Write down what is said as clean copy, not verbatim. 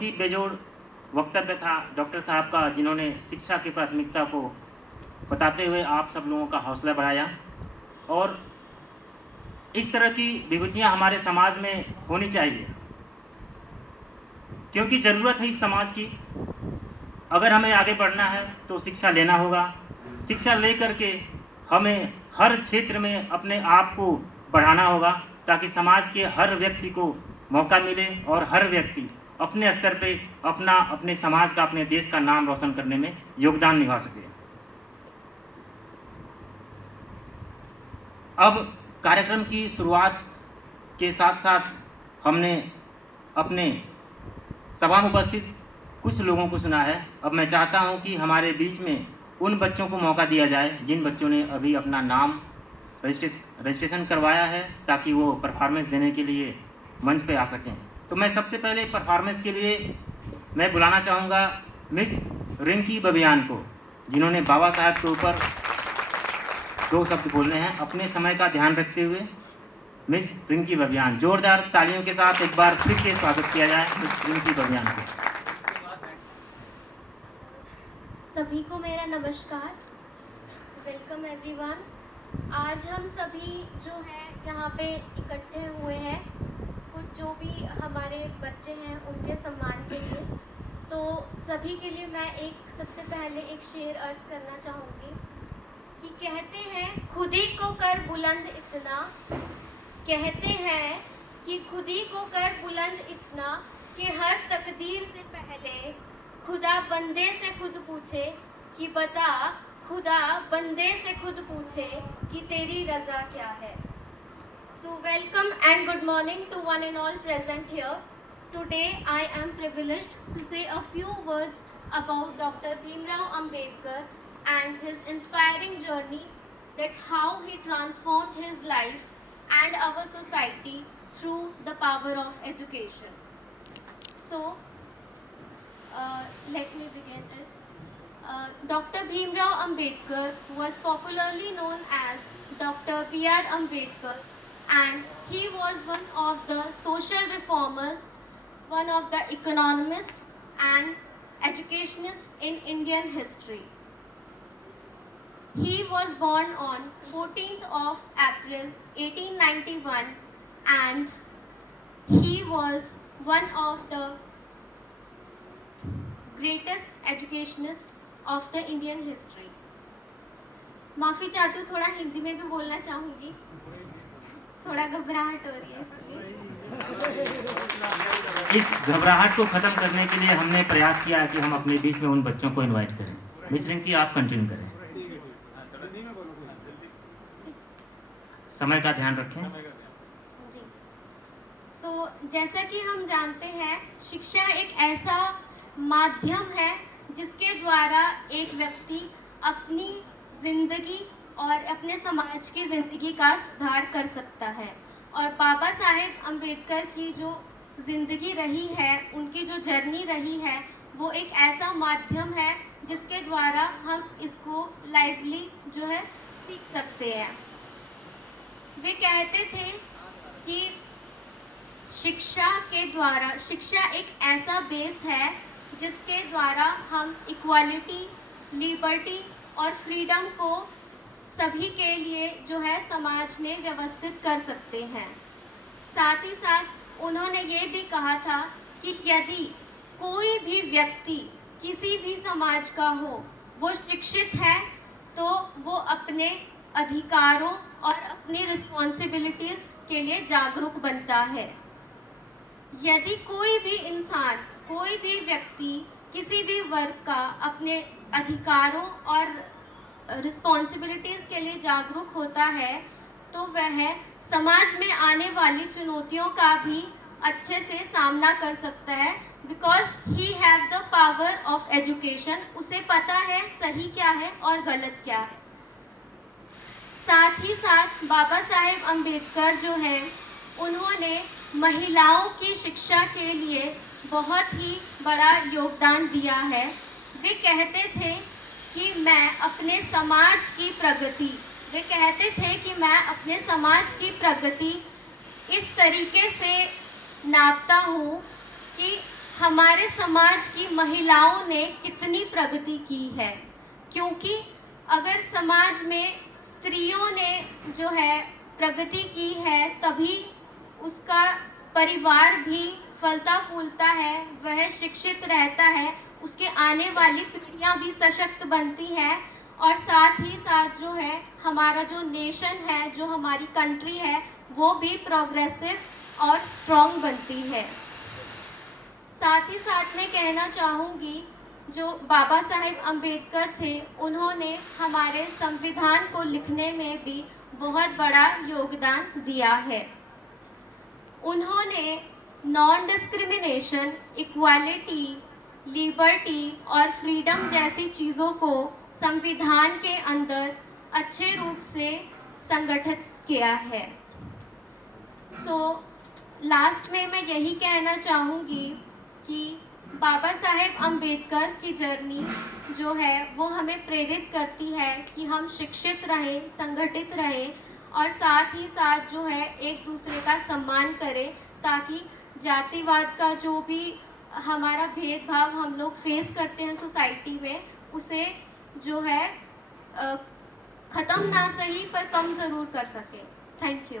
बहुत ही बेजोड़ वक्तव्य था डॉक्टर साहब का, जिन्होंने शिक्षा की प्राथमिकता को बताते हुए आप सब लोगों का हौसला बढ़ाया। और इस तरह की विभूतियाँ हमारे समाज में होनी चाहिए, क्योंकि ज़रूरत है इस समाज की। अगर हमें आगे बढ़ना है तो शिक्षा लेना होगा। शिक्षा ले करके हमें हर क्षेत्र में अपने आप को बढ़ाना होगा, ताकि समाज के हर व्यक्ति को मौका मिले और हर व्यक्ति अपने स्तर पे अपने समाज का, अपने देश का नाम रोशन करने में योगदान निभा सके। अब कार्यक्रम की शुरुआत के साथ साथ हमने अपने सभा में उपस्थित कुछ लोगों को सुना है। अब मैं चाहता हूं कि हमारे बीच में उन बच्चों को मौका दिया जाए जिन बच्चों ने अभी अपना नाम रजिस्ट्रेशन करवाया है, ताकि वो परफॉर्मेंस देने के लिए मंच पे आ सकें। तो मैं सबसे पहले परफॉर्मेंस के लिए मैं बुलाना चाहूँगा मिस रिंकी बबियान को, जिन्होंने बाबा साहब के ऊपर 2 शब्द बोलने हैं अपने समय का ध्यान रखते हुए। मिस रिंकी बबियान, जोरदार तालियों के साथ एक बार फिर से स्वागत किया जाए मिस रिंकी बबियान को। सभी को मेरा नमस्कार, वेलकम एवरीवन। आज हम सभी जो है यहाँ पे इकट्ठे हुए हैं, कुछ जो भी हमारे बच्चे हैं उनके सम्मान के लिए। तो सभी के लिए मैं सबसे पहले एक शेर अर्ज करना चाहूँगी कि कहते हैं खुद ही को कर बुलंद इतना, कहते हैं कि खुद ही को कर बुलंद इतना कि हर तकदीर से पहले खुदा बंदे से खुद पूछे कि बता, खुदा बंदे से खुद पूछे कि तेरी रज़ा क्या है। So welcome and good morning to one and all present here. Today I am privileged to say a few words about Dr. Bhimrao Ambedkar and his inspiring journey, that how he transformed his life and our society through the power of education. So let me begin it. Dr. Bhimrao Ambedkar was popularly known as Dr. B.R. Ambedkar, and he was one of the social reformers, one of the economists and educationists in Indian history. He was born on 14th of April 1891, and he was one of the greatest educationists of the Indian history. माफ़ी चाहती हूँ, थोड़ा हिंदी में भी बोलना चाहूँगी, थोड़ा घबराहट हो रही है इसलिए। इस घबराहट को ख़त्म करने के लिए हमने प्रयास किया कि हम अपने बीच में उन बच्चों को इनवाइट करें। मिस रिंकी, आप कंटिन्यू करें, समय का ध्यान रखें। जी। सो जैसा कि हम जानते हैं, शिक्षा एक ऐसा माध्यम है जिसके द्वारा एक व्यक्ति अपनी ज़िंदगी और अपने समाज की ज़िंदगी का सुधार कर सकता है। और बाबा साहेब अम्बेडकर की जो ज़िंदगी रही है, उनकी जो जर्नी रही है, वो एक ऐसा माध्यम है जिसके द्वारा हम इसको लाइवली जो है सीख सकते हैं। वे कहते थे कि शिक्षा एक ऐसा बेस है जिसके द्वारा हम इक्वालिटी, लिबर्टी और फ्रीडम को सभी के लिए जो है समाज में व्यवस्थित कर सकते हैं। साथ ही साथ उन्होंने ये भी कहा था कि यदि कोई भी व्यक्ति किसी भी समाज का हो, वो शिक्षित है, तो वो अपने अधिकारों और अपनी रिस्पॉन्सिबिलिटीज़ के लिए जागरूक बनता है। यदि कोई भी इंसान, कोई भी व्यक्ति किसी भी वर्ग का अपने अधिकारों और रिस्पॉन्सिबिलिटीज़ के लिए जागरूक होता है, तो वह समाज में आने वाली चुनौतियों का भी अच्छे से सामना कर सकता है, because he have the power of education. उसे पता है सही क्या है और गलत क्या है। साथ ही साथ बाबा साहेब अम्बेडकर जो है, उन्होंने महिलाओं की शिक्षा के लिए बहुत ही बड़ा योगदान दिया है। वे कहते थे कि मैं अपने समाज की प्रगति इस तरीके से नापता हूँ कि हमारे समाज की महिलाओं ने कितनी प्रगति की है, क्योंकि अगर समाज में स्त्रियों ने जो है प्रगति की है तभी उसका परिवार भी फलता फूलता है, वह शिक्षित रहता है, उसके आने वाली पीढ़ियां भी सशक्त बनती हैं और साथ ही साथ जो है हमारा जो नेशन है, जो हमारी कंट्री है, वो भी प्रोग्रेसिव और स्ट्रॉन्ग बनती है। साथ ही साथ मैं कहना चाहूँगी, जो बाबा साहेब अम्बेडकर थे, उन्होंने हमारे संविधान को लिखने में भी बहुत बड़ा योगदान दिया है। उन्होंने नॉन डिस्क्रिमिनेशन, इक्वालिटी, लिबर्टी और फ्रीडम जैसी चीज़ों को संविधान के अंदर अच्छे रूप से संगठित किया है। लास्ट में मैं यही कहना चाहूँगी कि बाबा साहेब अम्बेडकर की जर्नी जो है वो हमें प्रेरित करती है कि हम शिक्षित रहें, संगठित रहें और साथ ही साथ जो है एक दूसरे का सम्मान करें, ताकि जातिवाद का जो भी हमारा भेदभाव हम लोग फेस करते हैं सोसाइटी में, उसे जो है ख़त्म ना सही पर कम ज़रूर कर सकें। Thank you.